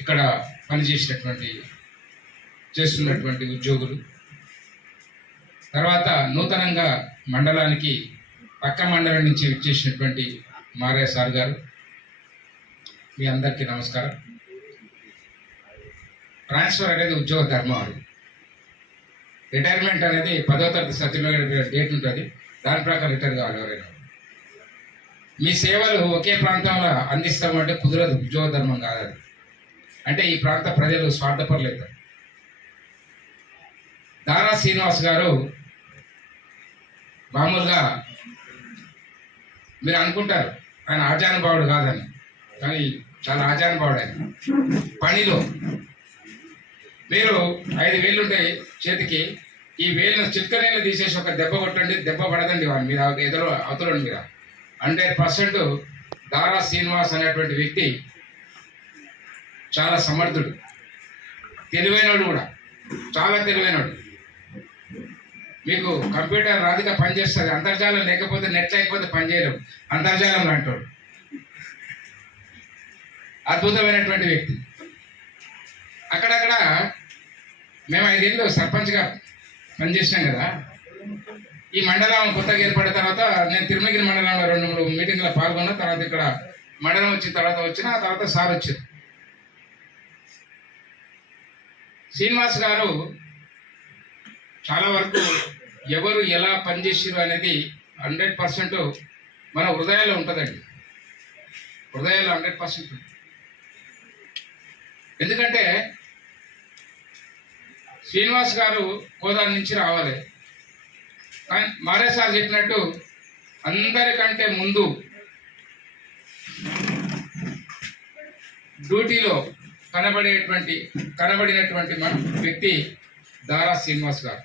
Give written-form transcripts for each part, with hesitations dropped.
ఇక్కడ చేస్తున్నటువంటి ఉద్యోగులు, తర్వాత నూతనంగా మండలానికి పక్క మండలం నుంచి విచ్చేసినటువంటి మారయ్య సార్ గారు, మీ అందరికీ నమస్కారం. ట్రాన్స్ఫర్ అనేది ఉద్యోగ ధర్మం. రిటైర్మెంట్ అనేది 10వ తరగతి సర్టిఫికేట్ డేట్ ఉంటుంది, దాని ప్రకారం రిటైర్ కావాలి. ఎవరైనా మీ సేవలు ఒకే ప్రాంతంలో అందిస్తామంటే కుదరదు, ఉద్యోగ ధర్మం కాదు. అంటే ఈ ప్రాంత ప్రజలు స్వార్థపరలేదు. దారా శ్రీనివాస్ గారు మామూలుగా మీరు అనుకుంటారు ఆయన ఆజానుభావుడు కాదని, కానీ చాలా ఆజానుభావుడు. ఆయన పనిలో మీరు 5 వేలు ఉంటాయి చేతికి, ఈ వేలును చిట్కనీళ్ళు తీసేసి ఒక దెబ్బ కొట్టండి, దెబ్బ పడదండి వాళ్ళు మీద అవతలండి మీద. 100% దారా శ్రీనివాస్ అనేటువంటి వ్యక్తి చాలా సమర్థుడు, తెలివైనడు కూడా, చాలా తెలివైనడు. మీకు కంప్యూటర్ రాదిగా పనిచేస్తుంది, అంతర్జాలం లేకపోతే నెట్ లేకపోతే పనిచేయలేవు, అంతర్జాలంలో అంటాడు. అద్భుతమైనటువంటి వ్యక్తి. అక్కడక్కడ మేము 5 ఏళ్ళు సర్పంచ్గా పనిచేసినాం కదా. ఈ మండలం కొత్తగా ఏర్పడిన తర్వాత నేను తిరుమలగిరి మండలంలో 2-3 మీటింగ్లో పాల్గొన్న తర్వాత ఇక్కడ మండలం వచ్చిన తర్వాత సార్ వచ్చారు. శ్రీనివాస్ గారు చాలా వరకు ఎవరు ఎలా పనిచేసారు అనేది 100% మన హృదయాల్లో ఉంటుందండి. హృదయాల్లో 100%. ఎందుకంటే శ్రీనివాస్ గారు కోదాడ నుంచి రావాలి. కానీ మారయ్య సార్ చెప్పినట్టు అందరికంటే ముందు డ్యూటీలో కనబడినటువంటి మన వ్యక్తి దారా శ్రీనివాస్ గారు.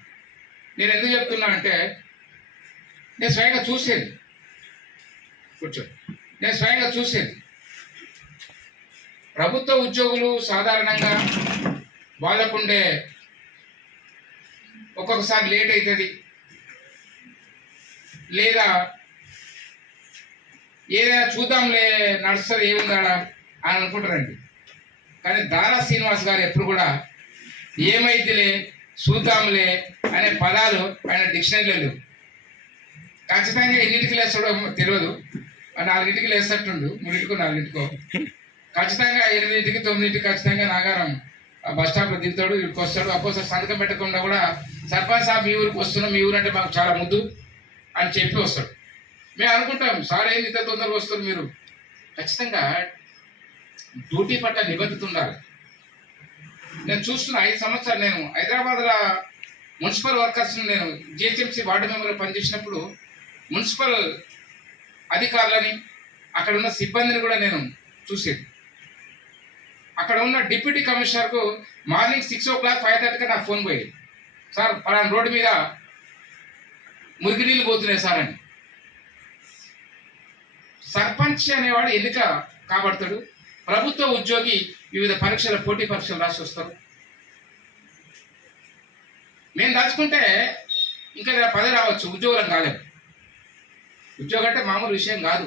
నేను ఎందుకు చెప్తున్నా అంటే నేను స్వయంగా చూసేది, నేను స్వయంగా చూసేది. ప్రభుత్వ ఉద్యోగులు సాధారణంగా వాళ్ళకుండే ఒక్కొక్కసారి లేట్ అవుతుంది, లేదా ఏదైనా చూద్దాంలే నడుస్తుంది ఏముందాడా అని అనుకుంటారండి. కానీ దారా శ్రీనివాస్ గారు ఎప్పుడు కూడా ఏమైతేలే చూద్దాంలే అనే పదాలు ఆయన డిక్షనరీలో లేవు. ఖచ్చితంగా ఎన్నింటికి లేస్తాడో తెలియదు, 4ంటికి లేస్తట్టుండు, 3ంటికో 4ంటికో, ఖచ్చితంగా 8ంటికి 9ంటికి ఖచ్చితంగా నాగారం బస్ స్టాప్లో దిగుతాడు, ఇక్కడికి వస్తాడు. అపోసారి సంతకం పెట్టకుండా కూడా సర్పంచ్ సాబ్ మీ ఊరికి వస్తున్నాం, మీ ఊరు అంటే మాకు చాలా ముద్దు అని చెప్పి వస్తాడు. మేము అనుకుంటాం సార్ ఏంది ఇంత తొందరగా వస్తారు మీరు. ఖచ్చితంగా డ్యూటీ పట్ల నిబద్ధత ఉండాలి. నేను చూస్తున్న 5 సంవత్సరాలు నేను హైదరాబాద్లో మున్సిపల్ వర్కర్స్ని, నేను జిహెచ్ఎంసీ వార్డు మెంబర్గా పనిచేసినప్పుడు మున్సిపల్ అధికారులని అక్కడ ఉన్న సిబ్బందిని కూడా నేను చూసేది. అక్కడ ఉన్న డిప్యూటీ కమిషనర్కు మార్నింగ్ 6 o'clock 5:30కి నాకు ఫోన్ పోయేది, సార్ పలానా రోడ్డు మీద మురికి నీళ్ళు పోతున్నాయి సార్ అని. సర్పంచ్ అనేవాడు ఎన్నిక కాబడతాడు, ప్రభుత్వ ఉద్యోగి వివిధ పరీక్షల పోటీ పరీక్షలు రాసి వస్తారు. మేము దాచుకుంటే ఇంకా 10 రావచ్చు, ఉద్యోగులకు కాలేదు. ఉద్యోగం అంటే మామూలు విషయం కాదు.